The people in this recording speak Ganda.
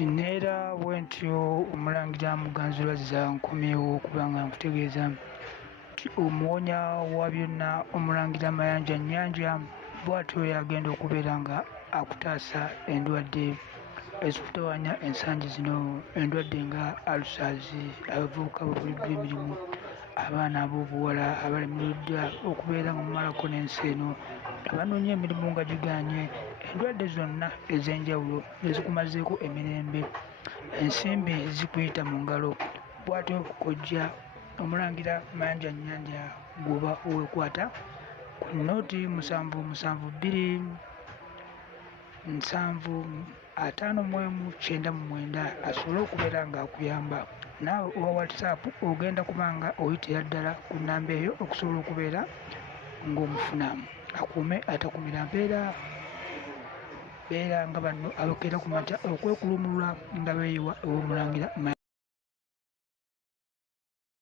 Neera bwentyo Omulangira Muganzirwazza nkomyewo kubanga nkutegeeza nti omuwonya wa byonna Omulangira Mayanja Nnyanja bw'atyo yagenda okubeera nga akutaasa endwadde ezikutawaanya ensangi zino, endwadde nga alusaazi, abavubuka babuliddwa emirimu, abaana ab'obuwala abalemereddwa okubeera nga mumalako n'ensi eno, abanoonya emirimu nga gigaanye, endwadde zonna ez'enjawulo ezikumazeeko emirembe, ensimbi zikuyita mu ngalo. Bw'atyo kojja Omulangira Mayanja Nnyanja gw'oba weekwata ku nooti 77275199 asobole okubeera ng'akuyamba. Naawe owa WhatsApp ogenda kuba nga oyitira ddala ku nnamba eyo okusobola okubeera ng'omufuna. Akuume atakumira mpeera, beera nga bano abakeera ku makya okwekulumulula nga beeyiwa ew'Omulangira Mayanja.